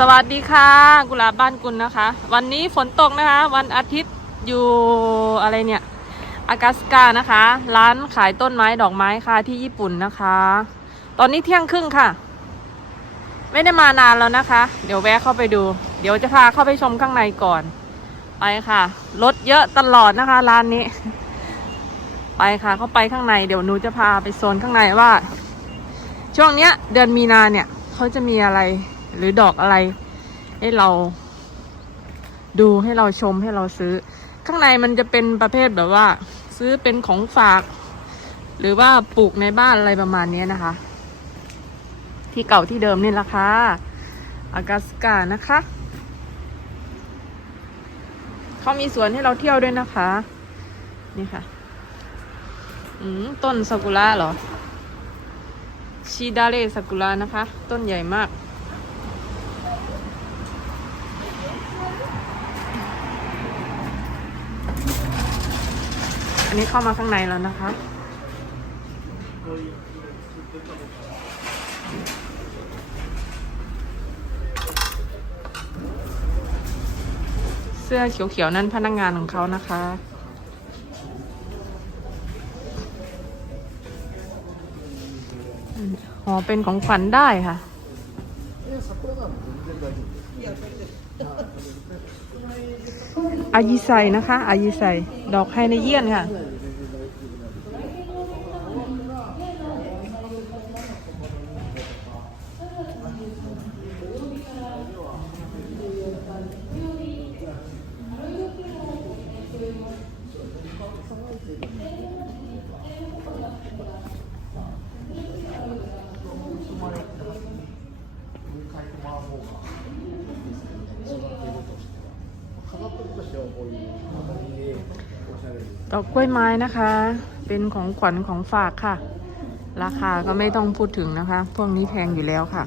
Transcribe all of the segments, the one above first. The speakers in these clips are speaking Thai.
สวัสดีค่ะ กุหลาบบ้านกุลนะคะ วันนี้ฝนตกนะคะ วันอาทิตย์อยู่อะไรเนี่ยอากาสกานะคะ ร้านขายต้นไม้ดอกไม้ค่ะที่ญี่ปุ่นนะคะ ตอนนี้เที่ยงครึ่งค่ะ ไม่ได้มานานแล้วนะคะ เดี๋ยวแวะเข้าไปดู เดี๋ยวจะพาเข้าไปชมข้างในก่อน ไปค่ะรถเยอะตลอดนะคะร้านนี้ ไปค่ะเข้าไปข้างในเดี๋ยวหนูจะพาไปโซนข้างในว่า ช่วงเนี้ย เดือนมีนาเนี่ยเขาจะมีอะไร หรือดอกอะไร ให้เรา ดูให้เราชมให้เราซื้อ ข้างในมันจะเป็นประเภทแบบว่า ซื้อเป็นของฝาก หรือว่าปลูกในบ้านอะไรประมาณนี้นะคะ ที่เก่าที่เดิมนี่แหละค่ะอากาสกานะคะเขามีสวนให้เราเที่ยวด้วยนะคะ นี่ค่ะอืมต้นซากุระเหรอ ชิดาเรซากุระนะคะ ต้นใหญ่มาก อันนี้เข้ามาข้างในแล้วนะคะ เสื้อเขียวๆ นั่นพนักงงานของเขานะคะหอเป็นของขวัญได้ค่ะ อายิไซนะคะ อายิไซดอกไฮในเยียนค่ะ ดอกกล้วยไม้นะคะ เป็นของขวัญของฝากค่ะ ราคาก็ไม่ต้องพูดถึงนะคะ พวกนี้แพงอยู่แล้วค่ะ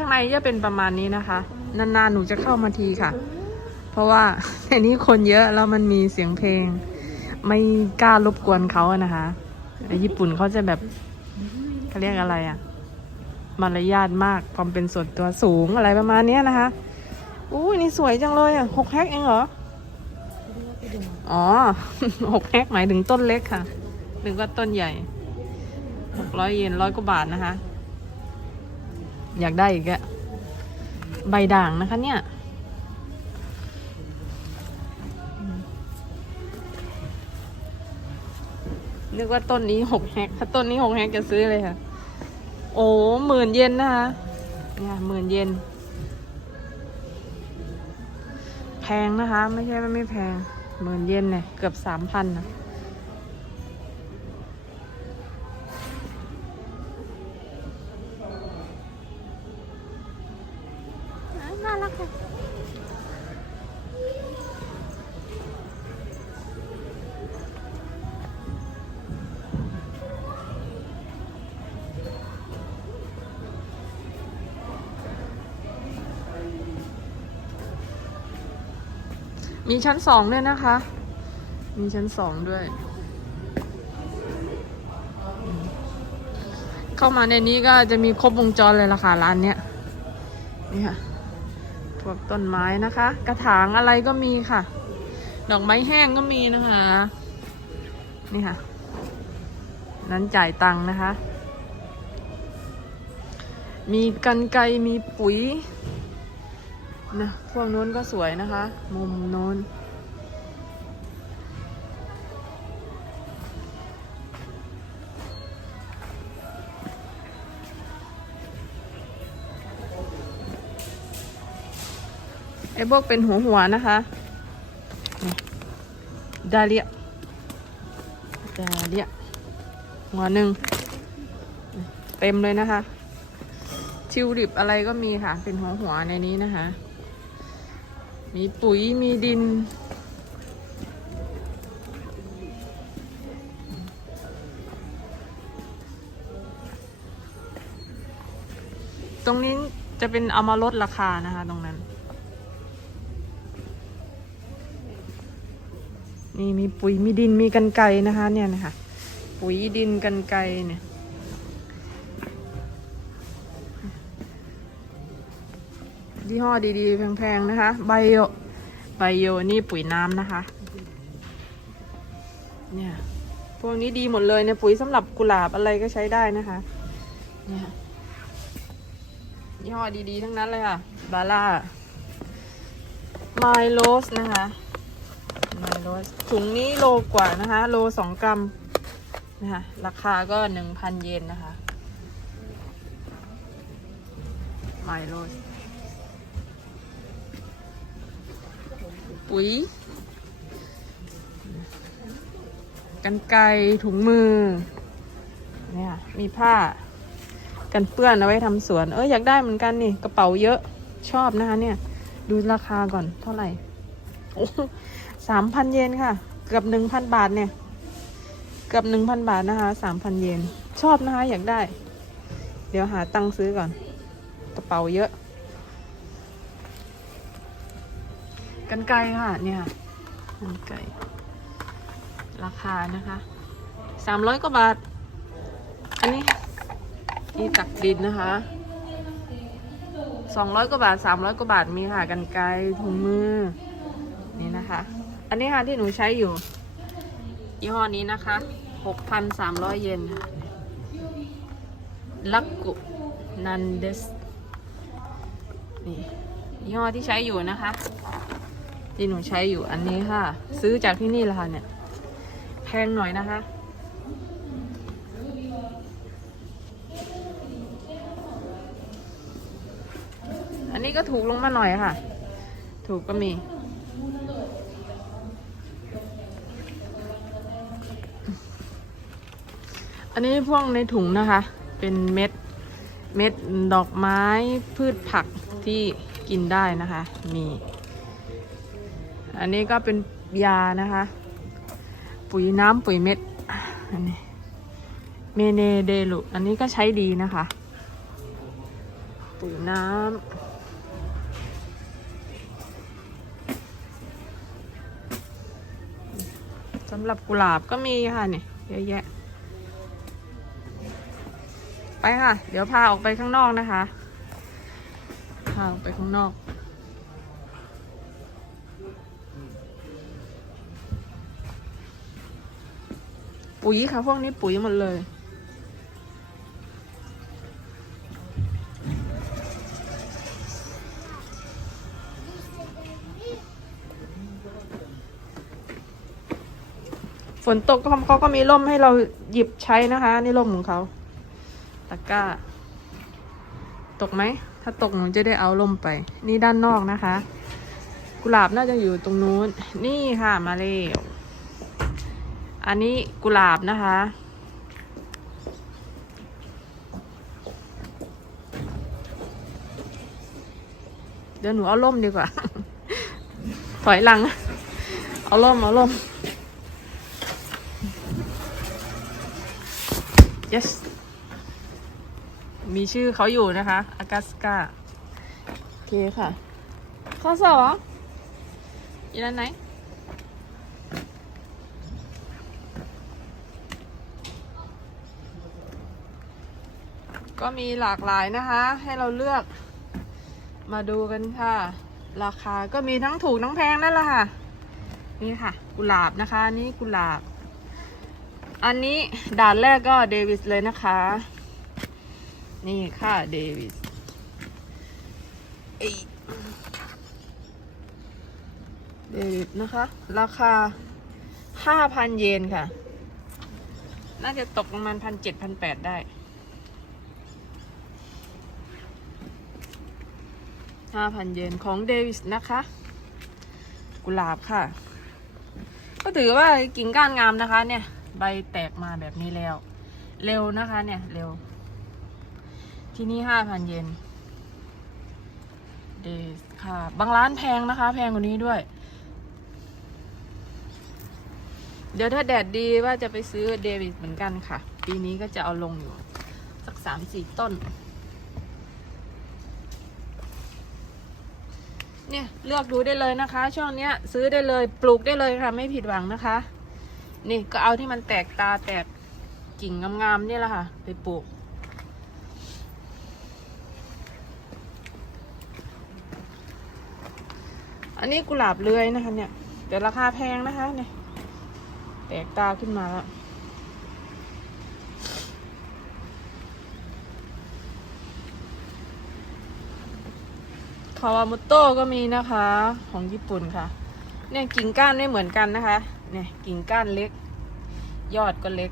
ข้างในจะเป็นประมาณนี้นะคะ นานๆหนูจะเข้ามาทีค่ะ เพราะว่าในนี้คนเยอะแล้วมันมีเสียงเพลง ไม่กล้ารบกวนเขาอะนะคะญี่ปุ่นเขาจะแบบเขาเรียกอะไรอะมารยาทมากความเป็นส่วนตัวสูงอะไรประมาณนี้นะคะอุ้นี่สวยจังเลยอะหกแฮกเองเหรอ อ๋อหกแฮกหมายถึงต้นเล็กค่ะหรือว่าต้นใหญ่หกร้อยเยนร้อยกว่าบาทนะคะ อยากได้อีกอะใบด่างนะคะเนี่ย นึกว่าต้นนี้หกแฮกถ้าต้นนี้หกแฮกจะซื้อเลยค่ะ โอ้หมื่นเยนนะคะเนี่ยหมื่นเยนแพงนะคะ ไม่ใช่ว่าไม่แพงหมื่นเยนเนี่ยเกือบสามพันนะ ชั้นสองด้วยนะคะ มีชั้นสองด้วย เข้ามาในนี้ก็จะมีครบวงจรเลยล่ะค่ะร้านเนี้ยนี่ค่ะพวกต้นไม้นะคะ กระถางอะไรก็มีค่ะ ดอกไม้แห้งก็มีนะคะ นี่ค่ะ นั้นจ่ายตังค์นะคะ มีกันไกมีปุ๋ยนะพวกนู้นก็สวยนะคะ มุมโน้น ไอ้บวกเป็นหัวหัวนะคะ ดาเลีย ดาเลีย หัวหนึ่ง เต็มเลยนะคะ ทิวลิปอะไรก็มีค่ะ เป็นหัวหัวในนี้นะคะ มีปุ๋ย มีดินตรงนี้จะเป็นเอามาลดราคานะคะ ตรงนั้น นี่มีปุ๋ยมีดินมีกันไกนะคะ เนี่ยนะคะปุ๋ยดินกันไกเนี่ยยี่ห้อดีๆ แพงๆ นะคะไบโอไบโอนี่ปุ๋ยน้ำนะคะ เนี่ยพวกนี้ดีหมดเลยเนี่ยปุ๋ยสำหรับกุหลาบอะไรก็ใช้ได้นะคะ เนี่ยยี่ห้อดีๆ ทั้งนั้นเลยค่ะบาร่าไมโลสนะคะ ไมโลถุงนี้โลกว่านะคะ โลสองกรัมนะคะราคาก็หนึ่งพันเยนนะคะไมโลสปุ๋ยกันไกรถุงมือเนี่ยมีผ้ากันเปื้อนเอาไว้ทำสวน เอออยากได้เหมือนกันนี่กระเป๋าเยอะชอบนะคะเนี่ย ดูราคาก่อนเท่าไหร่ สามพันเยนค่ะ เกือบหนึ่งพันบาทเนี่ย เกือบหนึ่งพันบาทนะคะสามพันเยน ชอบนะคะ อยากได้ เดี๋ยวหาตังค์ซื้อก่อน กระเป๋าเยอะ กันไกลค่ะเนี่ย กันไกลราคานะคะสามร้อยกว่าบาท อันนี้ที่ตักดินนะคะสองร้อยกว่าบาทสามร้อยกว่าบาทมีค่ะกันไกลถุงมือ นี่นะคะ อันนี้ค่ะที่หนูใช้อยู่ยี่ห้อนี้นะคะหกพันสามร้อยเยนลักกุนันเดสนี่ยี่ห้อที่ใช้อยู่นะคะ ที่หนูใช้อยู่อันนี้ค่ะ ซื้อจากที่นี่ละค่ะเนี่ย แพงหน่อยนะคะ อันนี้ก็ถูกลงมาหน่อยค่ะ ถูกก็มี อันนี้พวกในถุงนะคะ เป็นเม็ด เม็ดดอกไม้พืชผักที่กินได้นะคะ มี อันนี้ก็เป็นยานะคะ ปุ๋ยน้ำปุ๋ยเม็ด อันนี้ เมเนเดลุ อันนี้ก็ใช้ดีนะคะ ปุ๋ยน้ำสำหรับกุหลาบก็มีค่ะเนี่ยเยอะแยะ ไปค่ะ เดี๋ยวพาออกไปข้างนอกนะคะ พาออกไปข้างนอก ปุ๋ยค่ะ พวกนี้ปุ๋ยหมดเลย ฝนตกเขาเขาก็มีร่มให้เราหยิบใช้นะคะ นี่ร่มของเขา ตะกร้า ตกไหม ถ้าตกหนูจะได้เอาร่มไป นี่ด้านนอกนะคะ กุหลาบน่าจะอยู่ตรงนู้น นี่ค่ะมาเร็วอันนี้กุหลาบนะคะ เดี๋ยวหนูเอาล่มดีกว่า ถอยหลัง เอาล่มเอาล่ม yes มีชื่อเขาอยู่นะคะอากาสกาโอเคค่ะ ข้อสอบอยู่ด้านไหน ก็มีหลากหลายนะคะ ให้เราเลือกมาดูกันค่ะ ราคาก็มีทั้งถูกทั้งแพงนั่นแหละค่ะ นี่ค่ะ กุหลาบนะคะ นี่กุหลาบ อันนี้ด่านแรกก็เดวิสเลยนะคะ นี่ค่ะเดวิสเอ้ยเดวิสนะคะ ราคาห้าพันเยนค่ะ น่าจะตกประมาณพันเจ็ดพันแปดได้ห้าพันเยนของเดวิสนะคะ กุหลาบค่ะ ก็ถือว่ากิ่งก้านงามนะคะเนี่ย ใบแตกมาแบบนี้แล้ว เร็วนะคะเนี่ย เร็ว ที่นี่ห้าพันเยนเดสค่ะ บางร้านแพงนะคะ แพงกว่านี้ด้วย เดี๋ยวถ้าแดดดีว่าจะไปซื้อเดวิสเหมือนกันค่ะ ปีนี้ก็จะเอาลงอยู่ สักสามสี่ต้น เนี่ย เลือกดูได้เลยนะคะ ช่วงเนี้ย ซื้อได้เลยปลูกได้เลยค่ะ ไม่ผิดหวังนะคะ นี่ก็เอาที่มันแตกตาแตกกิ่งงามๆนี่แหละค่ะ ไปปลูก อันนี้กุหลาบเลื้อยนะคะ เนี่ย แต่ราคาแพงนะคะ เนี่ย แตกตาขึ้นมาแล้วคาวามุโต้ก็มีนะคะ ของญี่ปุ่นค่ะ เนี่ยกิ่งก้านไม่เหมือนกันนะคะ เนี่ยกิ่งก้านเล็ก ยอดก็เล็ก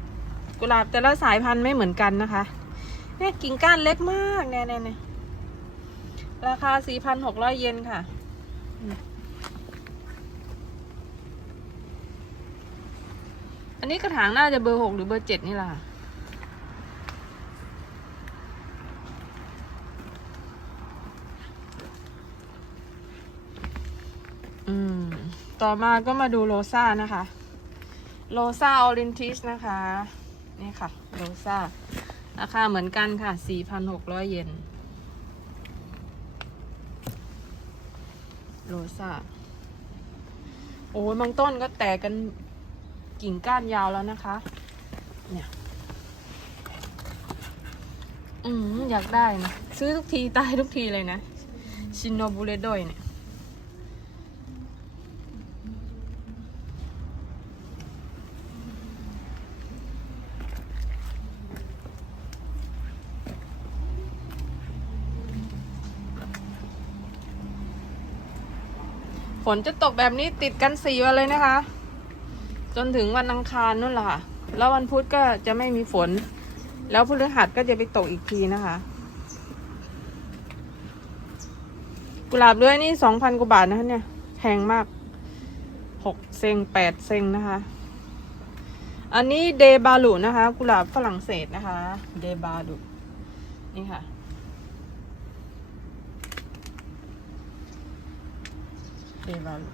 กุหลาบแต่ละสายพันธุ์ไม่เหมือนกันนะคะ เนี่ยกิ่งก้านเล็กมากเนี่ยเนี่ยเนี่ยราคา 4,600 เยนค่ะ อันนี้กระถางน่าจะเบอร์หกหรือเบอร์เจ็ดนี่แหละค่ะอืม ต่อมาก็มาดูโรซ่านะคะ โรซ่าออรินทิสนะคะ นี่ค่ะ โรซ่า ราคาเหมือนกันค่ะ 4,600 เยน โรซ่า โอ้ยบางต้นก็แตกกัน กิ่งก้านยาวแล้วนะคะ เนี่ย อืมอยากได้นะ ซื้อทุกทีตายทุกทีเลยนะ ชินโนบุเรโดยเนี่ยฝนจะตกแบบนี้ติดกันสี่วันเลยนะคะ จนถึงวันอังคารนู่นแหละค่ะ แล้ววันพุธก็จะไม่มีฝน แล้วพฤหัสก็จะไปตกอีกทีนะคะ กุหลาบเลื้อยนี่สองพันกว่าบาทนะคะเนี่ยแพงมากหกเซงแปดเซงนะคะ อันนี้เดบาลุนะคะ กุหลาบฝรั่งเศสนะคะ เดบาลุนี่ค่ะเดบาลุ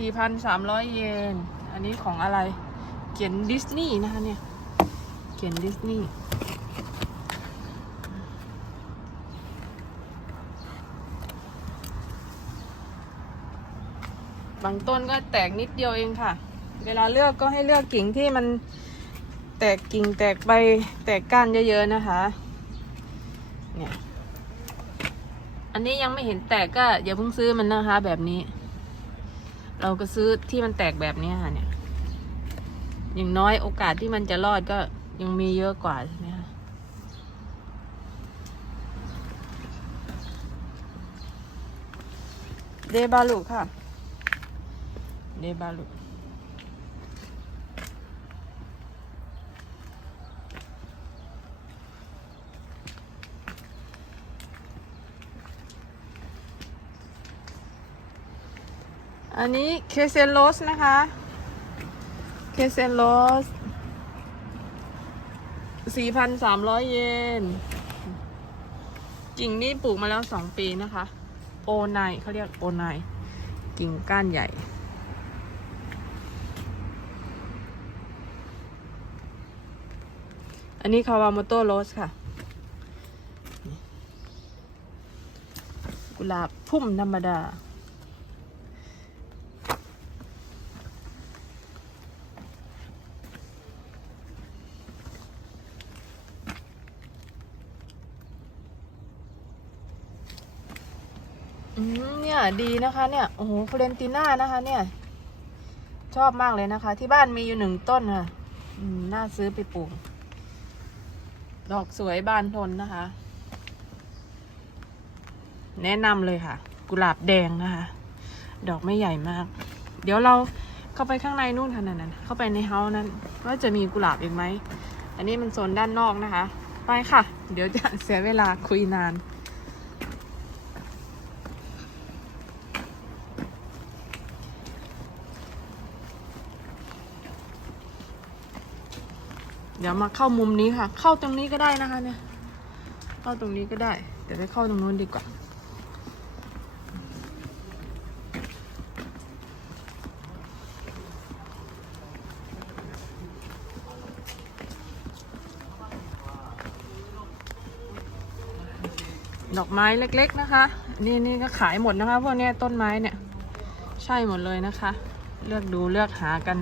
สี่พันสามร้อยเยน อันนี้ของอะไร เขียนดิสนีย์นะคะเนี่ย เขียนดิสนีย์บางต้นก็แตกนิดเดียวเองค่ะ เวลาเลือกก็ให้เลือกกิ่งที่มันแตกกิ่งแตกใบแตกก้านเยอะๆนะคะ เนี่ย อันนี้ยังไม่เห็นแตกก็อย่าเพิ่งซื้อมันนะคะแบบนี้ เราก็ซื้อที่มันแตกแบบนี้ค่ะเนี่ย อย่างน้อยโอกาสที่มันจะรอดก็ยังมีเยอะกว่าใช่ไหมคะเดบาลุค่ะ เดบาลุ อันนี้เคเซนโลสนะคะ เคเซนโลสสี่พันสามร้อยเยน กิ่งนี่ปลูกมาแล้วสองปีนะคะ โอไนเขาเรียกโอไนกิ่งก้านใหญ่ อันนี้คาวามโตโรสค่ะ กุหลาบพุ่มธรรมดา อืมเนี่ยดีนะคะเนี่ยโอ้โหฟลเรนติน่านะคะ เนี่ย ชอบมากเลยนะคะ ที่บ้านมีอยู่หนึ่งต้นค่ะอืมน่าซื้อไปปลูก ดอกสวยบานทนนะคะ แนะนำเลยค่ะ กุหลาบแดงนะคะ ดอกไม่ใหญ่มาก เดี๋ยวเราเข้าไปข้างในนู่นค่ะนั่นนะเข้าไปในเฮานั้นว่าจะมีกุหลาบอีกไหมอันนี้มันโซนด้านนอกนะคะ ไปค่ะ เดี๋ยวจะเสียเวลาคุยนาน เดี๋ยวมาเข้ามุมนี้ค่ะ เข้าตรงนี้ก็ได้นะคะ เนี่ย เข้าตรงนี้ก็ได้ เดี๋ยวไปเข้าตรงนู้นดีกว่า ดอกไม้เล็ก ๆนะคะ นี่นี่ก็ขายหมดนะคะพวกนี้ต้นไม้เนี่ย ใช่หมดเลยนะคะ เลือกดูเลือกหากัน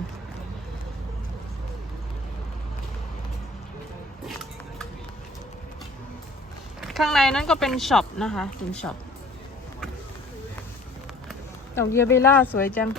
นั้นก็เป็นช็อปนะคะ เป็นช็อปดอกเยเบล่าสวยจัง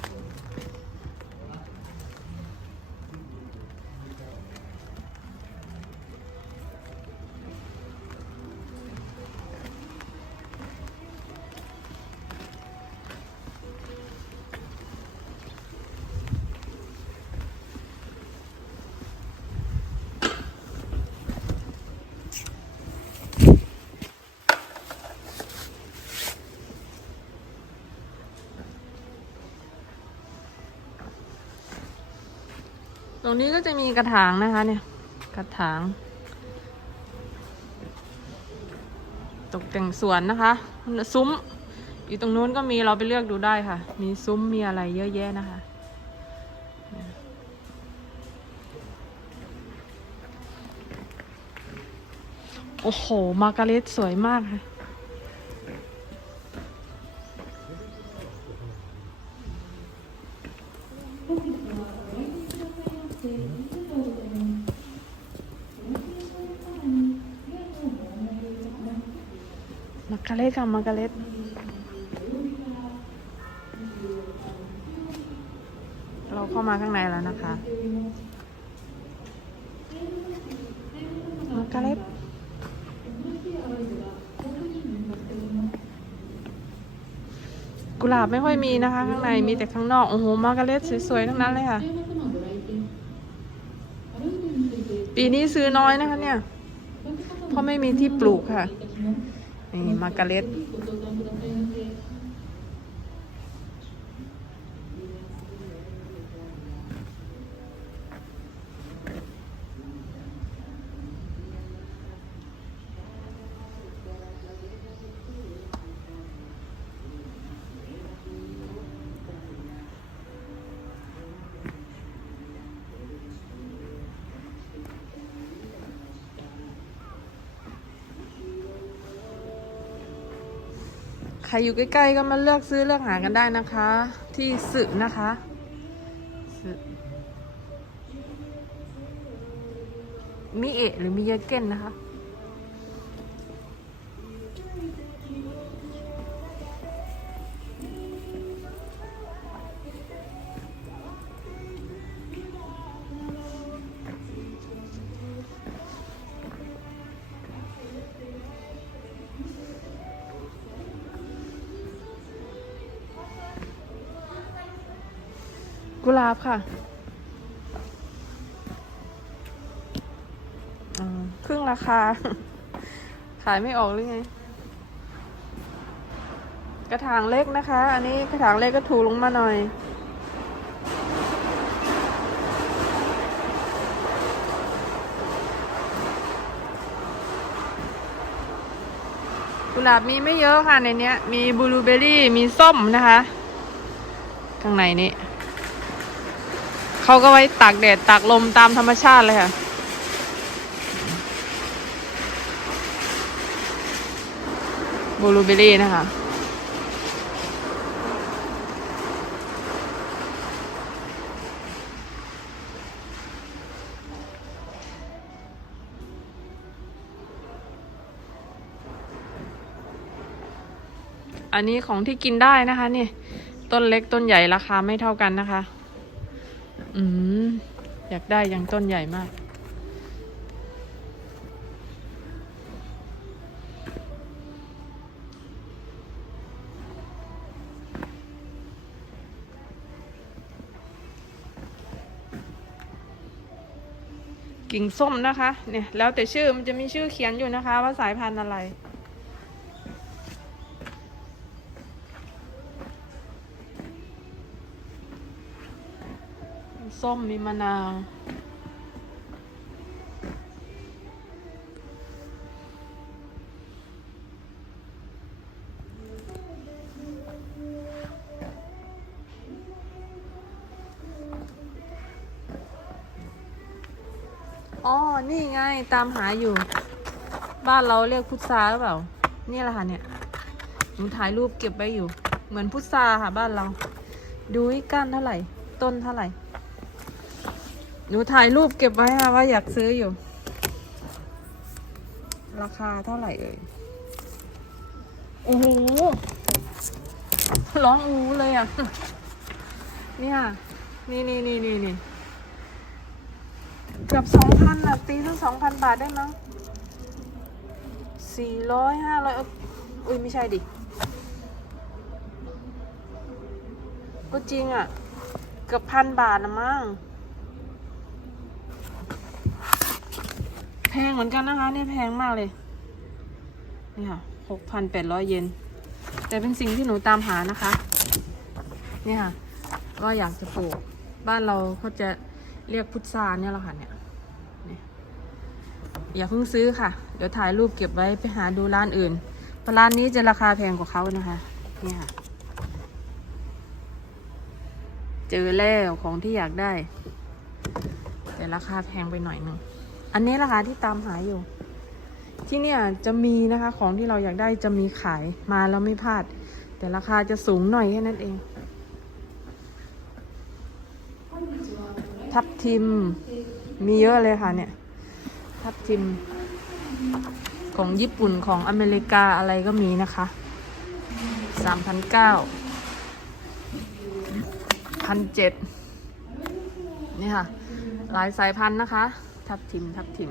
รงนี้ก็จะมีกระถางนะคะเนี่ย กระถาง ตกแต่งสวนนะคะ ซุ้ม อยู่ตรงนู้นก็มีเราไปเลือกดูได้ค่ะ มีซุ้มมีอะไรเยอะแยะนะคะ โอ้โห มาร์การเร็ตสวยมากค่ะาร์การเร็ตค่ะมาร์การเร็ตเราเข้ามาข้างในแล้วนะคะมาร์การเร็ตกุหลาบไม่ค่อยมีนะคะ ข้างในมีแต่ข้างนอก โอ้โหมาร์การเร็ตสวยๆ ทั้งนั้นเลยค่ะ ปีนี้ซื้อน้อยนะคะเนี่ย เพราะไม่มีที่ปลูกค่ะ นี่ ครอยู่ใกล้ๆก็มาเลือกซื้อเลือกหากันได้นะคะ ที่สึนะคะมิเอะหรือมิยาเก้นนะคะ กุหลาบค่ะครึ่งราคา ขายไม่ออกหรือไง กระถางเล็กนะคะ อันนี้กระถางเล็กก็ถูลงมาหน่อย กุหลาบมีไม่เยอะค่ะในนี้มีบลูเบอรี่ มีส้มนะคะ ข้างในนี้ เขาก็ไว้ตากแดดตากลมตามธรรมชาติเลยค่ะ บลูเบอร์รี่นะคะ อันนี้ของที่กินได้นะคะนี่ ต้นเล็กต้นใหญ่ราคาไม่เท่ากันนะคะ อืม อยากได้ย่างต้นใหญ่มาก กิ่งส้มนะคะ เนี่ย แล้วแต่ชื่อมันจะมีชื่อเขียนอยู่นะคะ ว่าสายพันธุ์อะไร ส้มมีมะนาว อ๋อ นี่ไง ตามหาอยู่ บ้านเราเรียกพุทราหรือเปล่า นี่แหละค่ะเนี่ย หนูถ่ายรูปเก็บไว้อยู่ เหมือนพุทราค่ะบ้านเรา ดูอีกก้านเท่าไหร่ ต้นเท่าไหร่ หนูถ่ายรูปเก็บไว้ค่ะว่าอยากซื้ออยู่ ราคาเท่าไหร่เอ่ย โอ้โห ร้องอูเลยอะ เนี่ย นี่นี่นี่นี่นี่เกือบสองพันอะตีสักสองพันบาทได้มั้งสี่ร้อยห้าร้อยอุ้ยไม่ใช่ดิ ก็จริงอะ เกือบพันบาทนะมั้ง แพงเหมือนกันนะคะนี่แพงมากเลย นี่ค่ะหกพันแปดร้อยเยน แต่เป็นสิ่งที่หนูตามหานะคะ นี่ค่ะ ก็อยากจะปลูก บ้านเราเขาจะเรียกพุทราเนี่ยแหละค่ะเนี่ยอย่าเพิ่งซื้อค่ะ เดี๋ยวถ่ายรูปเก็บไว้ไปหาดูร้านอื่นเพราะร้านนี้จะราคาแพงกว่าเขานะคะนี่ค่ะ เจอแล้วของที่อยากได้ แต่ราคาแพงไปหน่อยหนึง อันนี้ราคาที่ตามหาอยู่ ที่เนี่ยจะมีนะคะของที่เราอยากได้จะมีขายมาแล้วไม่พลาด แต่ราคาจะสูงหน่อยแค่นั้นเอง ทับทิม มีเยอะเลยค่ะเนี่ย ทับทิม ของญี่ปุ่นของอเมริกาอะไรก็มีนะคะสามพันเก้าพันเจ็ดนี่ค่ะ หลายสายพันธุ์นะคะ ทับทิม ทับทิม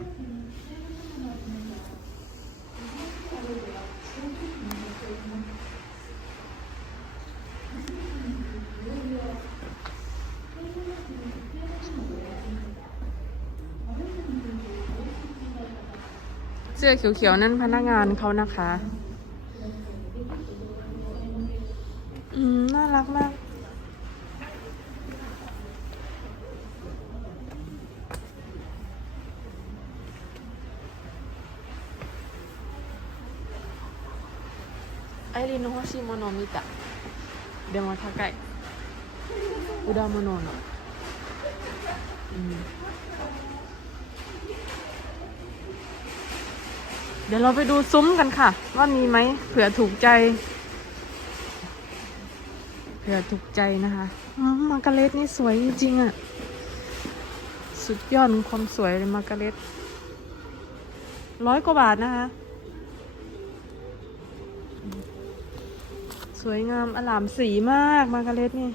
เสื้อเขียวๆ นั่นพนักงานเขานะคะ อืม น่ารักมาก の欲しいものを見た。でも高い。裏物の。うん。เดี๋ยวเราไปดูซุ้มกันค่ะ ว่ามีไหมเผื่อถูกใจ เผื่อถูกใจนะคะอืมมาร์การเร็ตนี่สวยจริงๆอะสุดยอดของความสวยเลยมาร์การเร็ตร้อยกว่าบาทนะคะ วยงามอลามสีมากมาการเร็ตนี่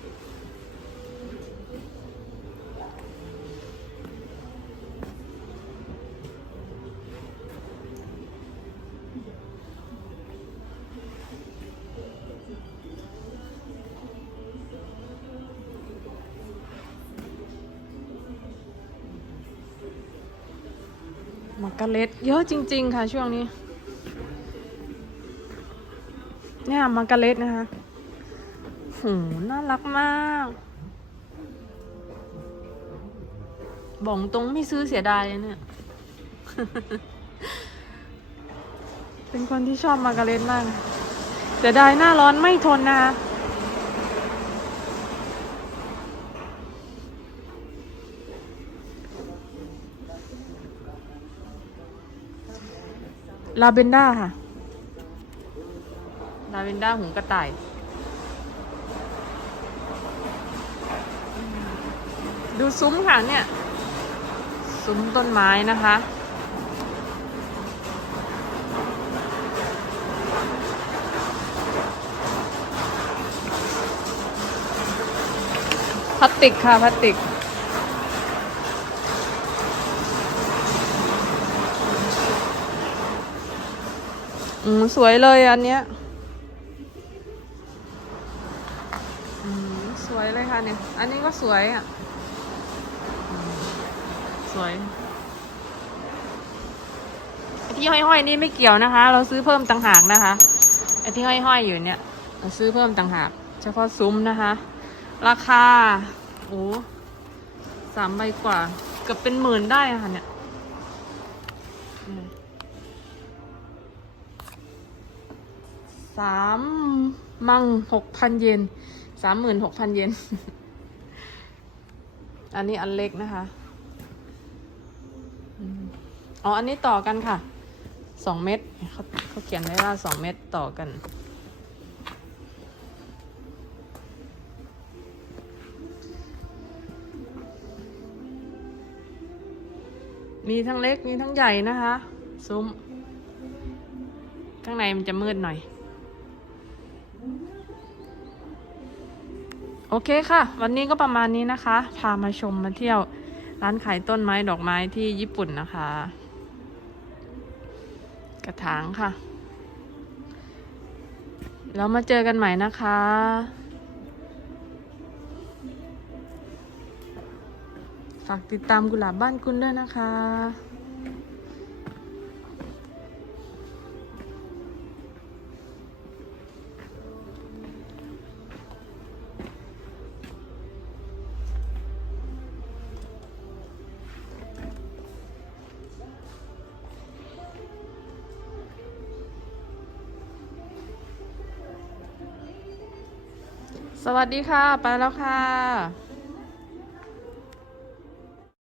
มาการเร็ตเยอะจริง ๆ ค่ะช่วงนี้ เนี่ยมาการเร็ตนะคะโหน่ารักมาก บอกตรงไม่ซื้อเสียดายเลยเนี่ย เป็นคนที่ชอบมาการเร็ตมาก เสียดายหน้าร้อนไม่ทนนะคะลาเบนด้าค่ะ ลาเวนด้าหูกระต่าย ดูซุ้มค่ะเนี่ย ซุ้มต้นไม้นะคะ พลาสติกค่ะพลาสติกอืมสวยเลยอันเนี้ย อันนี้ก็สวยอะอืมสวยไอ้ที่ห้อยๆนี่ไม่เกี่ยวนะคะ เราซื้อเพิ่มต่างหากนะคะไอ้ที่ห้อยๆอยู่เนี่ย เราซื้อเพิ่มต่างหาก เฉพาะซุ้มนะคะ ราคา โอ้สามใบกว่า เกือบเป็นหมื่นได้อะค่ะเนี่ยอืมสามมังหกพันเยนสามหมื่นหกพันเยน อันนี้อันเล็กนะคะ อ๋อ อันนี้ต่อกันค่ะ สองเมตรเขาเขาเขียนไว้ว่าสองเมตรต่อกัน มีทั้งเล็ก มีทั้งใหญ่นะคะ ซุ้ม ข้างในมันจะมืดหน่อย โอเคค่ะ วันนี้ก็ประมาณนี้นะคะ พามาชมมาเที่ยว ร้านขายต้นไม้ดอกไม้ที่ญี่ปุ่นนะคะ กระถางค่ะ แล้วมาเจอกันใหม่นะคะ ฝากติดตามกุหลาบบ้านคุณด้วยนะคะ วัสดีค่ะ ไปแล้วค่ะ